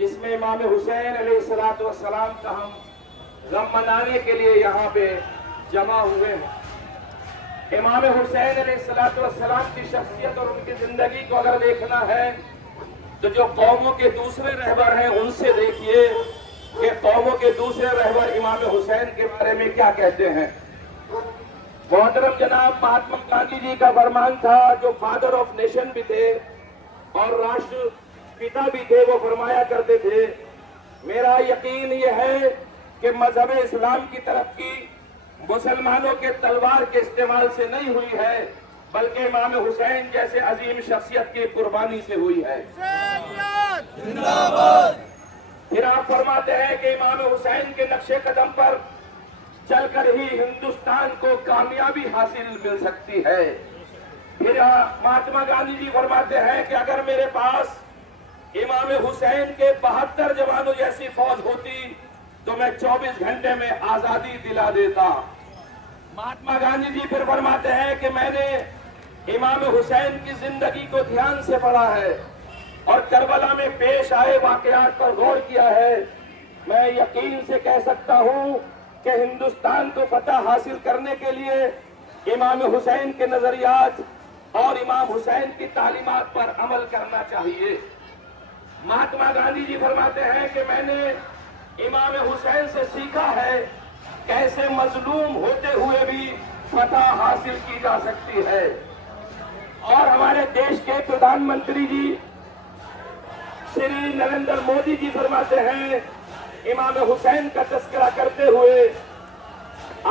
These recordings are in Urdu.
جس میں امام حسین علیہ السلام کا ہم غم منانے کے لیے یہاں پہ جمع ہوئے ہیں۔ امام حسین علیہ السلام کی شخصیت اور ان کی زندگی کو اگر دیکھنا ہے تو جو قوموں کے دوسرے رہبر ہیں ان سے دیکھیے کہ قوموں کے دوسرے رہبر امام حسین کے بارے میں کیا کہتے ہیں۔ محترم جناب مہاتما گاندھی جی کا فرمان تھا، جو فادر آف نیشن بھی تھے اور راشٹر پتا بھی تھے، وہ فرمایا کرتے تھے میرا یقین یہ ہے کہ مذہب اسلام کی ترقی مسلمانوں کے تلوار کے استعمال سے نہیں ہوئی ہے بلکہ امام حسین جیسے عظیم شخصیت کی قربانی سے ہوئی ہے۔ پھر آپ فرماتے ہیں کہ امام حسین کے نقش قدم پر چل کر ہی ہندوستان کو کامیابی حاصل مل سکتی ہے۔ پھر مہاتما گاندھی جی فرماتے ہیں کہ اگر میرے پاس امام حسین کے 72 جوانوں جیسی فوج ہوتی تو میں 24 گھنٹے میں آزادی دلا دیتا۔ مہاتما گاندھی جی پھر فرماتے ہیں کہ میں نے امام حسین کی زندگی کو دھیان سے پڑھا ہے اور کربلا میں پیش آئے واقعات پر غور کیا ہے۔ میں یقین سے کہہ سکتا ہوں کہ ہندوستان کو فتح حاصل کرنے کے لیے امام حسین کے نظریات اور امام حسین کی تعلیمات پر عمل کرنا چاہیے۔ مہاتما گاندھی جی فرماتے ہیں کہ میں نے امام حسین سے سیکھا ہے کیسے مظلوم ہوتے ہوئے بھی فتح حاصل کی جا سکتی ہے۔ اور ہمارے دیش کے پردھان منتری جی شری نریندر مودی جی فرماتے ہیں امام حسین کا تذکرہ کرتے ہوئے،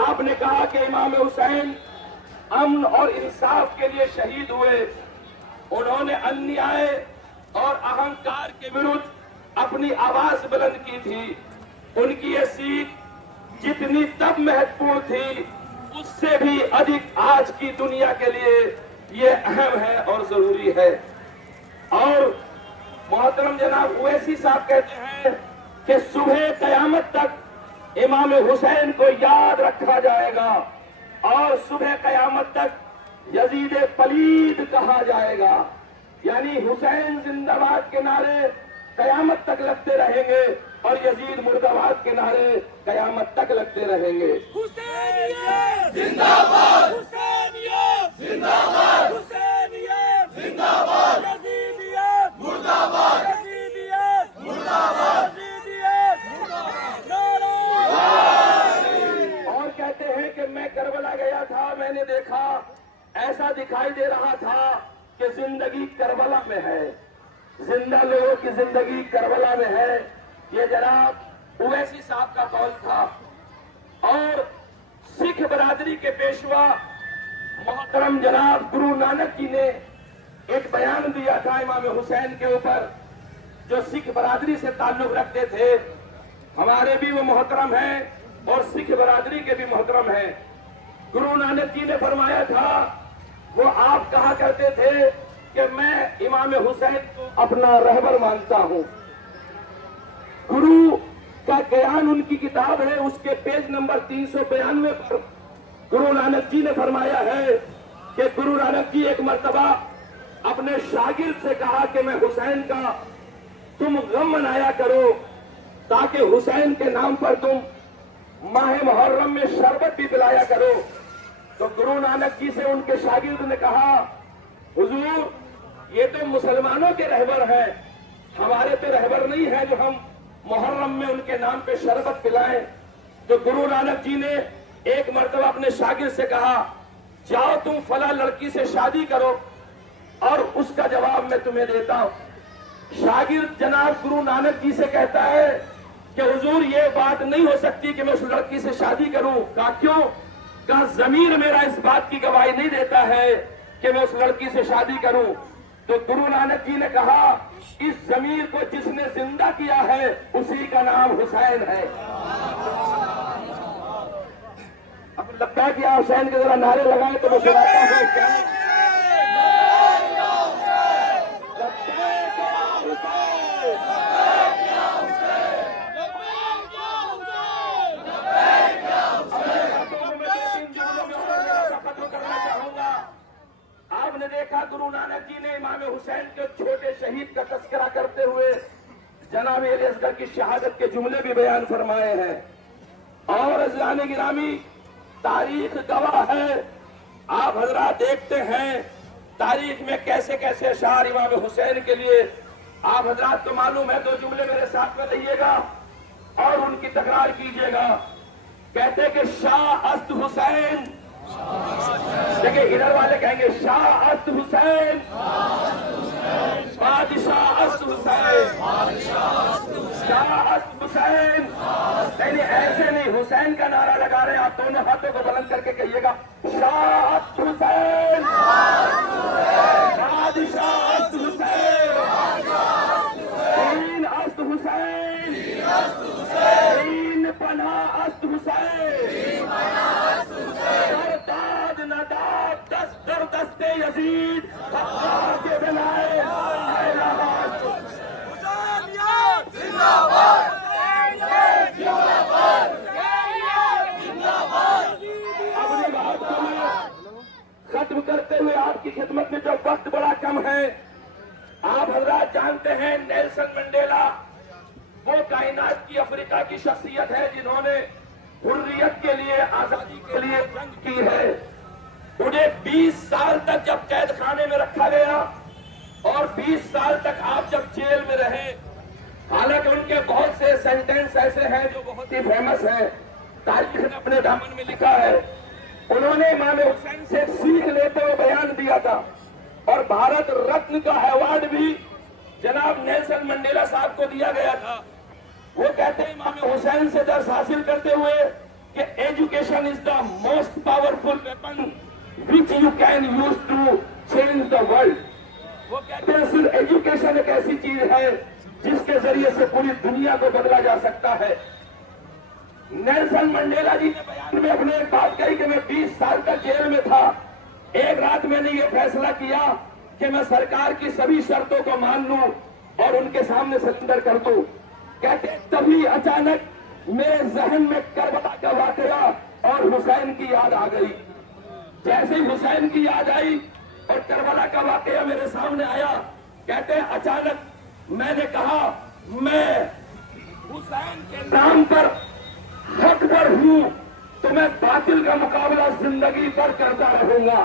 آپ نے کہا کہ امام حسین امن اور انصاف کے لیے شہید ہوئے، انہوں نے انیائے اور اہنکار کے وروجھ اپنی آواز بلند کی تھی۔ ان کی یہ سیکھ جتنی تب مہتوپورن تھی اس سے بھی ادھک آج کی دنیا کے لیے یہ اہم ہے اور ضروری ہے۔ اور محترم جناب اویسی صاحب کہتے ہیں کہ صبح قیامت تک امام حسین کو یاد رکھا جائے گا اور صبح قیامت تک یزید پلید کہا جائے گا، یعنی حسین زندہ باد کے نعرے قیامت تک لگتے رہیں گے اور یزید مردہ باد کے نعرے قیامت تک لگتے رہیں گے۔ حسینیت زندہ باد، حسینیت زندہ باد، حسینیت زندہ باد، یزیدیت مردہ باد، یزیدیت مردہ باد، یزیدیت مردہ باد۔ اور کہتے ہیں کہ میں کربلا گیا تھا، میں نے دیکھا ایسا دکھائی دے رہا تھا کہ زندگی کربلا میں ہے، زندہ لوگوں کی زندگی کربلا میں ہے۔ یہ جناب اویسی صاحب کا قول تھا۔ اور سکھ برادری کے پیشوا محترم جناب گرو نانک جی نے ایک بیان دیا تھا امام حسین کے اوپر، جو سکھ برادری سے تعلق رکھتے تھے، ہمارے بھی وہ محترم ہیں اور سکھ برادری کے بھی محترم ہیں۔ گرو نانک جی نے فرمایا تھا، وہ آپ کہا کرتے تھے کہ میں امام حسین کو اپنا رہبر مانتا ہوں۔ گرو کا گیان ان کی کتاب ہے، اس کے پیج نمبر 392 پر گرو نانک جی نے فرمایا ہے کہ گرو نانک جی ایک مرتبہ اپنے شاگرد سے کہا کہ میں حسین کا تم غم منایا کرو تاکہ حسین کے نام پر تم ماہ محرم میں شربت بھی پلایا کرو۔ تو گرو نانک جی سے ان کے شاگرد نے کہا، حضور یہ تو مسلمانوں کے رہبر ہیں، ہمارے تو رہبر نہیں ہے جو ہم محرم میں ان کے نام پہ شربت پلائیں۔ تو گرو نانک جی نے ایک مرتبہ اپنے شاگرد سے کہا، جاؤ تم فلاں لڑکی سے شادی کرو اور اس کا جواب میں تمہیں دیتا ہوں۔ شاگرد جناب گرو نانک جی سے کہتا ہے کہ حضور یہ بات نہیں ہو سکتی کہ میں اس لڑکی سے شادی کروں۔ کہا کیوں؟ کہا ضمیر میرا اس بات کی گواہی نہیں دیتا ہے کہ میں اس لڑکی سے شادی کروں۔ تو گرو نانک جی نے کہا، اس ضمیر کو جس نے زندہ کیا ہے اسی کا نام حسین ہے۔ اب لگتا ہے کہ آپ حسین کے ذرا نعرے لگائیں تو میں سناتا ہوں کیا؟ آپ نے دیکھا گرو نانک جی نے امام حسین کے چھوٹے شہید کا تذکرہ کرتے ہوئے جناب امام علی اصغر کی شہادت کے جملے بھی بیان فرمائے ہیں. اور عزیزان گرامی، تاریخ گواہ ہے. آپ حضرات دیکھتے ہیں تاریخ میں کیسے کیسے اشعار امام حسین کے لیے. آپ حضرات کو معلوم ہے، 2 جملے میرے ساتھ میں رہیے گا اور ان کی تکرار کیجیے گا. کہتے کہ شاہ است حسین. دیکھیں ادھر والے کہیں گے شاہ است حسین، بادشاہ است حسین، شاہ است حسین. نہیں ایسے نہیں، حسین کا نعرہ لگا رہے ہیں. آپ دونوں ہاتھوں کو بلند کر کے کہیے گا شاہ است حسین، بادشاہ است حسین، دین است حسین، دین پناہ است حسین، سرداد نداد دست در دست یزید کے بنائے. اپنی بات کو میں ختم کرتے ہوئے آپ کی خدمت میں جو وقت بڑا کم ہے، آپ حضرات جانتے ہیں نیلسن منڈیلا وہ کائنات کی افریقہ کی شخصیت ہے جنہوں نے حریت کے لیے، آزادی کے لیے جنگ کی ہے. انہیں 20 سال تک جب قید خانے میں رکھا گیا اور 20 سال تک آپ جب جیل میں رہے، حالانکہ ان کے بہت سے سینٹینس ایسے ہیں جو بہت ہی فیمس ہیں، تاریخ نے اپنے دامن میں لکھا ہے. انہوں نے امام حسین سے سیکھ لیتے ہوئے بیان دیا تھا اور بھارت رتن کا ایوارڈ بھی جناب نیلسن منڈیلا صاحب کو دیا گیا تھا. وہ کہتے ہیں امام حسین سے درس حاصل کرتے ہوئے کہ education is the most powerful weapon which you can use to change the world. وہ کہتے ہیں صرف ایجوکیشن ایک ایسی چیز ہے جس کے ذریعے سے پوری دنیا کو بدلا جا سکتا ہے. نیلسن منڈیلا جی نے بیان میں اپنے ایک بات کہی کہ میں 20 سال تک جیل میں تھا. ایک رات میں نے یہ فیصلہ کیا کہ میں سرکار کی سبھی شرطوں کو مان لوں اور ان کے سامنے سرنڈر کر دوں. کہتے تبھی اچانک میرے ذہن میں کربلا کا واقعہ اور حسین کی یاد آ گئی. جیسے ہی حسین کی یاد آئی اور کربلا کا واقعہ میرے سامنے آیا، کہتے ہیں اچانک میں نے کہا میں حسین کے نام پر حق پر ہوں تو میں باطل کا مقابلہ زندگی پر کرتا رہوں گا.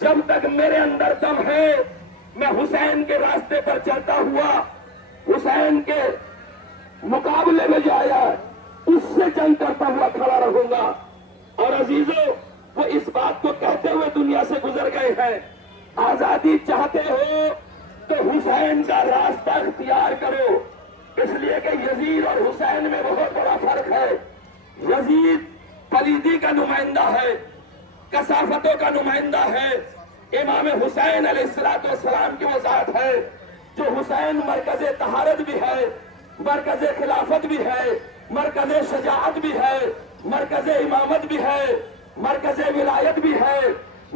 جب تک میرے اندر دم ہے میں حسین کے راستے پر چلتا ہوا حسین کے مقابلے میں جو آیا اس سے جنگ کرتا ہوا کھڑا رہوں گا. اور عزیزوں، وہ اس بات کو کہتے ہوئے دنیا سے گزر گئے ہیں. آزادی چاہتے ہو تو حسین کا راستہ اختیار کرو، اس لیے کہ یزید اور حسین میں بہت بڑا فرق ہے. یزید پلیدی کا نمائندہ ہے، کثافتوں کا نمائندہ ہے. امام حسین علیہ السلام کی وہ ذات ہے جو حسین مرکز طہارت بھی ہے، مرکز خلافت بھی ہے، مرکز شجاعت بھی ہے، مرکز امامت بھی ہے، مرکز ولایت بھی ہے،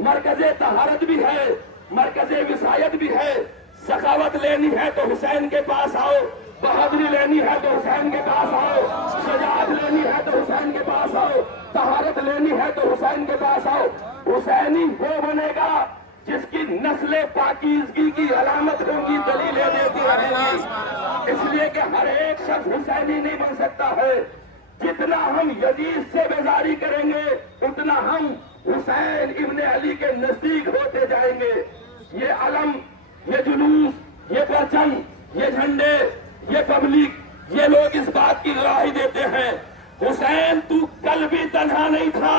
مرکز طہارت بھی ہے، مرکز وصایت بھی ہے. سخاوت لینی ہے تو حسین کے پاس آؤ، بہادری لینی ہے تو حسین کے پاس آؤ، شجاعت لینی ہے تو حسین کے پاس آؤ، طہارت لینی ہے تو حسین کے پاس آؤ. حسینی وہ بنے گا جس کی نسل پاکیزگی کی علامت ہوگی، دلیلیں دیتی رہیں گی. اس لیے کہ ہر ایک شخص حسینی نہیں بن سکتا ہے. جتنا ہم یزید سے بیزاری کریں گے اتنا ہم حسین ابن علی کے نزدیک ہوتے جائیں گے. یہ علم، یہ جلوس، یہ پرچم، یہ جھنڈے، یہ پبلک، یہ لوگ اس بات کی گواہی دیتے ہیں حسین تو کل بھی تنہا نہیں تھا،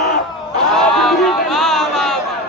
آج بھی تنہا ہے.